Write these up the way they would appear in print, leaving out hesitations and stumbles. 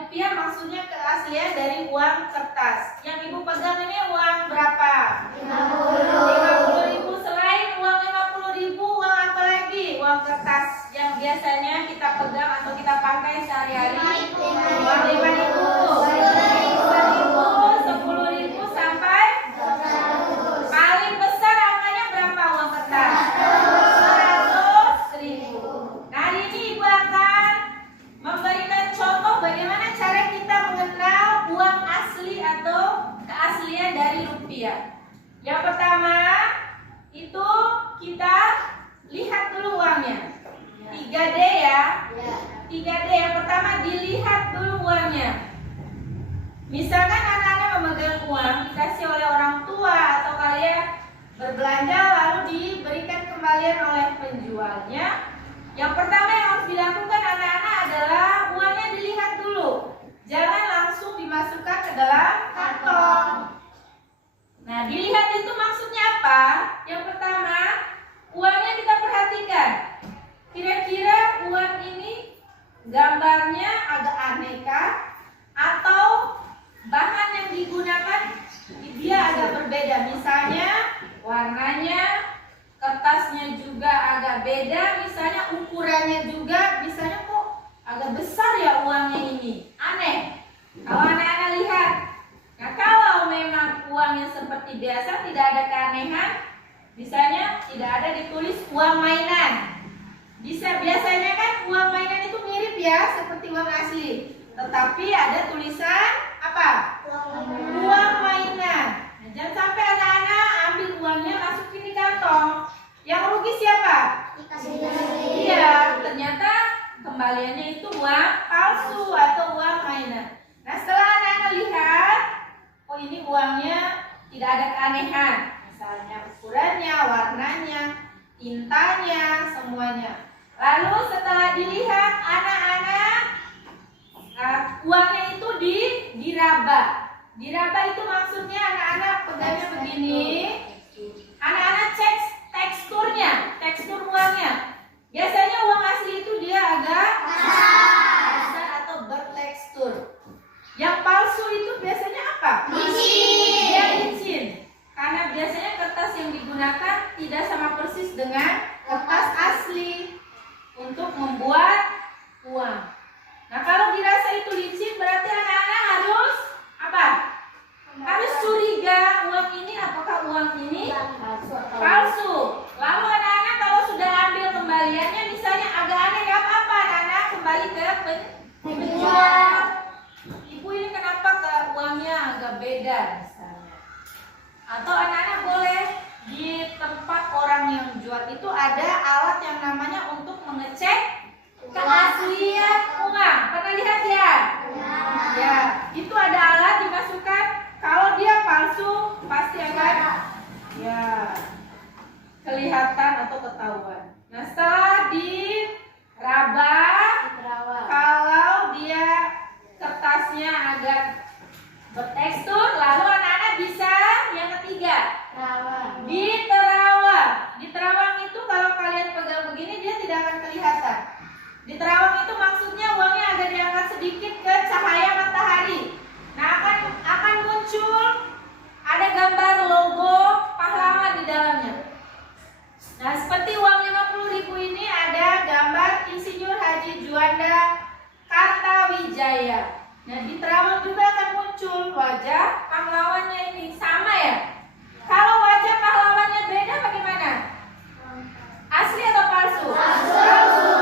rupiah maksudnya keaslian dari uang kertas. Yang Ibu pegang ini uang berapa? 50.000. Selain uang 50.000, uang apa lagi? Uang kertas yang biasanya kita pegang atau kita pakai sehari-hari. Uang 5.000, 10.000 sampai paling besar angkanya berapa uang kertas? 100.000. Nah, hari ini Ibu akan memberikan contoh bagaimana cara kita mengenal uang asli atau keaslian dari rupiah. Yang pertama itu kita lihat dulu uangnya. 3D ya. 3D. Yang pertama dilihat dulu uangnya. Misalkan anak-anak memegang uang dikasih oleh orang tua atau kalian berbelanja lalu diberikan kembalian oleh penjualnya. Yang pertama yang harus dilakukan anak-anak adalah uangnya dilihat dulu. Jangan langsung dimasukkan ke dalam kantong. Nah, dilihat itu maksudnya apa? Yang pertama, uangnya kita perhatikan. Kira-kira uang ini gambarnya agak aneh kah? Atau bahan yang digunakan dia agak berbeda. Misalnya warnanya, kertasnya juga agak beda. Misalnya ukurannya juga, misalnya kok agak besar ya uangnya ini. Aneh. Kalau anak-anak lihat. Nah, kalau memang uangnya seperti biasa, tidak ada keanehan, misalnya tidak ada ditulis uang mainan. Biasanya kan uang mainan itu mirip ya, seperti uang asli. Tetapi ada tulisan apa? Uang mainan. Nah, jangan sampai anak-anak ambil uangnya masukin di kantong. Yang rugi siapa? Iya, ternyata kembaliannya itu uang palsu atau uang mainan. Nah, setelah anak-anak lihat, oh ini uangnya tidak ada keanehan. Misalnya ukurannya, warnanya, tintanya, semuanya. Lalu setelah dilihat anak-anak, uangnya itu diraba. Diraba itu maksudnya anak-anak pegangnya begini. Anak-anak cek tekstur uangnya. Biasanya uang asli itu dia agak kasar atau bertekstur. Yang palsu itu biasanya apa? Licin. Dia licin. Karena biasanya kertas yang digunakan tidak sama persis dengan kertas asli untuk membuat uang. Nah, kalau dirasa itu licin berarti anak-anak harus apa? Harus curiga uang ini apakah uang ini palsu. Lalu anak-anak kalau sudah ambil kembaliannya misalnya agak aneh, gak apa-apa, anak-anak kembali ke penjual. Ibu ini kenapa ke uangnya agak beda misalnya. Atau anak-anak boleh di tempat orang yang jual itu ada alat yang namanya untuk mengecek keaslian uang. Pernah lihat ya? Ya, itu ada alat dimasukkan. Kalau dia palsu pasti akan ya kelihatan atau ketahuan. Nah, setelah diraba, kalau dia kertasnya agak bertekstur, lalu anak-anak bisa yang ketiga diterawang. Diterawang itu kalau kalian pegang begini dia tidak akan kelihatan. Diterawang itu maksudnya uangnya agak diangkat sedikit ke cahaya matahari. Nah, akan muncul ada gambar logo pahlawan di dalamnya. Nah, seperti uang 50.000 ini ada gambar Insinyur Haji Juanda Kartawijaya. Nah, di terawang juga akan muncul wajah pahlawannya ini. Sama ya? Kalau wajah pahlawannya beda bagaimana? Asli atau palsu? Palsu.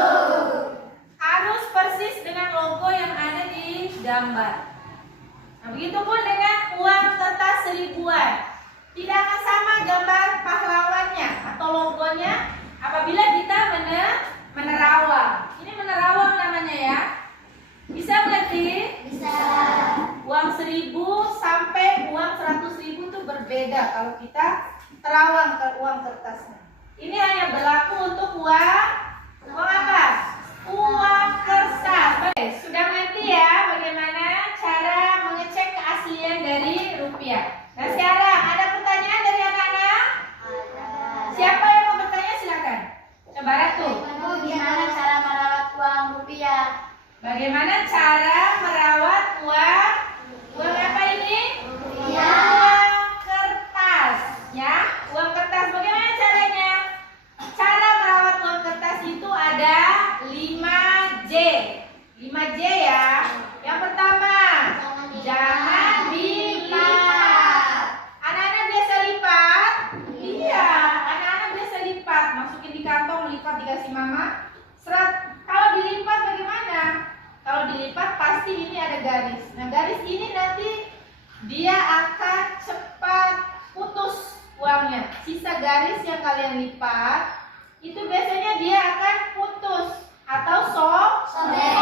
Harus persis dengan logo yang ada di gambar. Nah, begitupun dengan uang kertas 1000-an. Tidak akan sama gambar pahlawannya atau logonya apabila kita menerawang. Ini menerawang namanya ya. Bisa berarti? Bisa. Uang 1000 sampai uang 100.000 itu berbeda kalau kita terawang ke uang kertasnya. Ini hanya berlaku untuk uang apa? Uang kertas. Oke, sudah mengerti ya bagaimana cara mengecek keaslian dari rupiah. Nah, sekarang ada pertanyaan dari anak-anak? Siapa yang mau bertanya silakan. Coba Ratu. Bagaimana cara merawat uang rupiah? Bagaimana cara merawat ada garis. Nah, garis ini nanti dia akan cepat putus uangnya. Sisa garis yang kalian lipat itu biasanya dia akan putus atau sobek.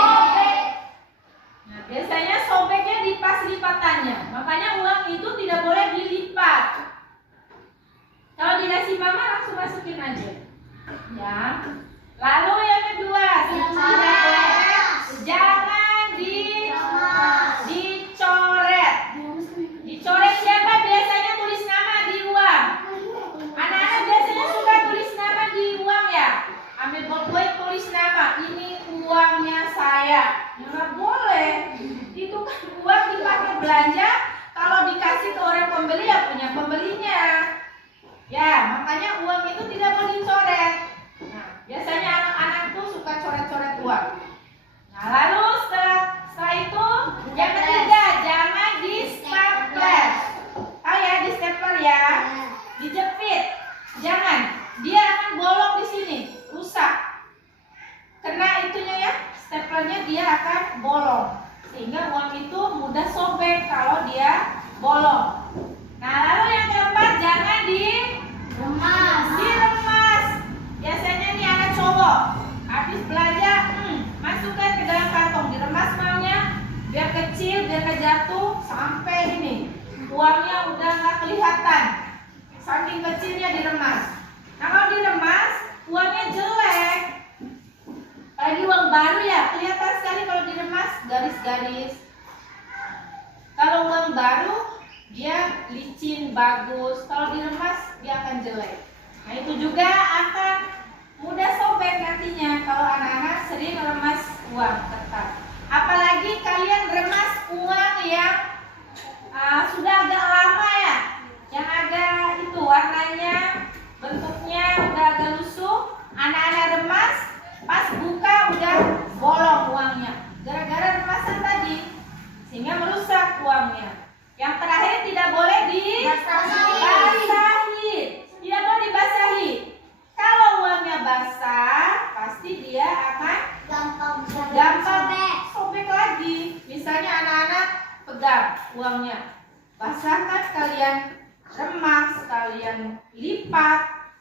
Nah, biasanya sobeknya di pas lipatannya. Makanya uang itu tidak boleh dilipat. Kalau dikasih mama langsung masukin aja. Ya. Lalu yang kedua, jangan dicoret. Dicoret siapa biasanya tulis nama di uang? Anak-anak biasanya suka tulis nama di uang ya. Ambil ballpoint tulis nama. Ini uangnya saya. Ya nggak boleh. Itu kan uang dipakai belanja. Kalau dikasih ke orang pembeli ya punya pembelinya. Ya, makanya uang itu tidak boleh dicoret. Nah, biasanya anak-anak tuh suka coret-coret uang. Nah, lalu setelah itu yang ketiga, jangan di stapler. Oh ya, di stapler ya. Dijepit. Jangan. Dia akan bolong di sini, rusak. Kena itunya ya, staplernya dia akan bolong. Sehingga uang itu mudah sobek kalau dia bolong. Nah, lalu yang keempat, jangan diremas. Biasanya nih anak cowok habis belanja, masukkan ke dalam kantong, diremas maunya biar kecil, biar nggak jatuh sampai ini. Uangnya udah nggak kelihatan, saking kecilnya diremas. Nah, kalau diremas, uangnya jelek. Lagi uang baru ya, kelihatan sekali kalau diremas garis-garis. Kalau uang baru dia licin, bagus. Kalau diremas dia akan jelek. Nah, itu juga akan mudah sobek nantinya kalau anak-anak sering remas uang kertas. Apalagi kalian remas uang yang sudah agak lama ya, yang agak itu warnanya, bentuknya udah agak lusuh. Anak-anak remas, pas buka udah bolong uangnya, gara-gara remasan tadi, sehingga merusak uangnya. Yang terakhir, tidak boleh dibasahi. Tidak boleh dibasahi. Kalau uangnya basah, pasti dia akan gampang sobek lagi. Misalnya anak-anak pegang uangnya, basah kan, kalian remas, kalian lipat.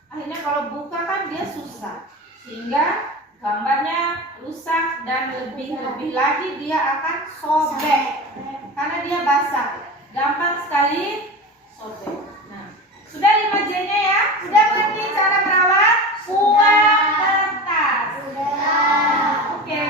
Akhirnya kalau buka kan dia susah, sehingga gambarnya rusak dan lebih lagi dia akan sobek karena dia basah. Gampang sekali sobek. Nah, sudah 5J-nya ya? Sudah berarti cara merawat uang kertas? Sudah. Oke.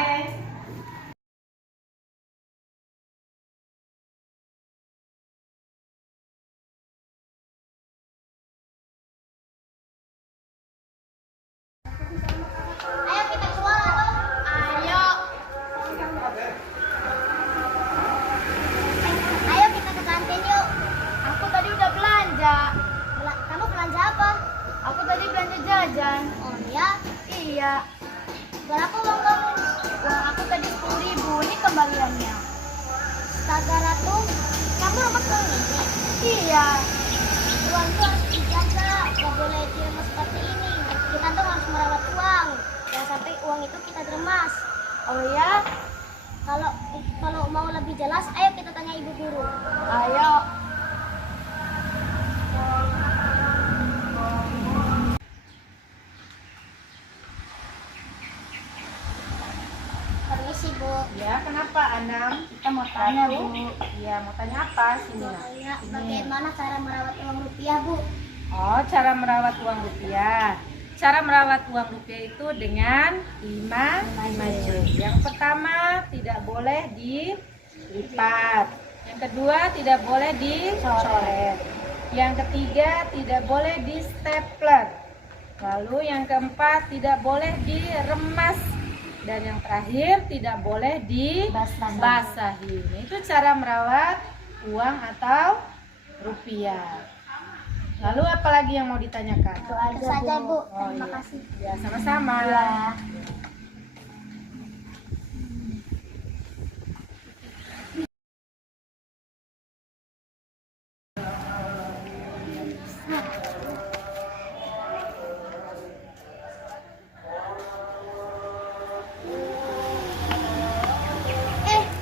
Ayo kita keluar atau? Ayo. Ayo kita ke kantin yuk. Aku tadi udah belanja. Kamu belanja apa? Aku tadi belanja jajan. Oh ya? Iya. Berapa uang kamu? Uang aku tadi 10.000. Ini kembaliannya. Astaga Ratu, kamu remas uang ini? Iya. Uang itu harus dijaga, gak boleh diremas seperti ini. Kita tuh harus merawat uang, jangan sampai uang itu kita diremas. Oh ya? Kalau mau lebih jelas, ayo kita tanya ibu guru. Ayo. Permisi Bu. Ya, kenapa Anam? Kita mau tanya, Bu. Iya, mau tanya apa sini? Mau Nak? tanya Sini. bagaimana cara merawat uang rupiah Bu? Oh, cara merawat uang rupiah. Cara merawat uang rupiah itu dengan 5J. Yang pertama, tidak boleh dilipat. Yang kedua, tidak boleh dicoret. Yang ketiga, tidak boleh di stapler. Lalu yang keempat, tidak boleh diremas. Dan yang terakhir, tidak boleh dibasahi. Itu cara merawat uang atau rupiah. Lalu apa lagi yang mau ditanyakan? Itu saja Bu. Oh, Terima iya. kasih. Ya, sama-sama.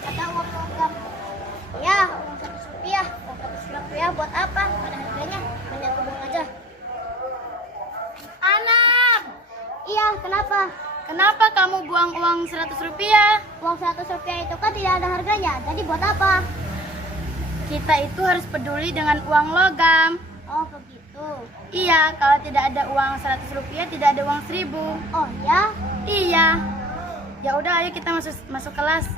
Ada uang logam. kenapa? Kenapa kamu buang uang 100 rupiah? Uang 100 rupiah itu kan tidak ada harganya, jadi buat apa? Kita itu harus peduli dengan uang logam. Oh begitu. Iya, kalau tidak ada uang 100 rupiah, tidak ada uang 1000. Oh ya? Iya. Ya udah, ayo kita masuk kelas.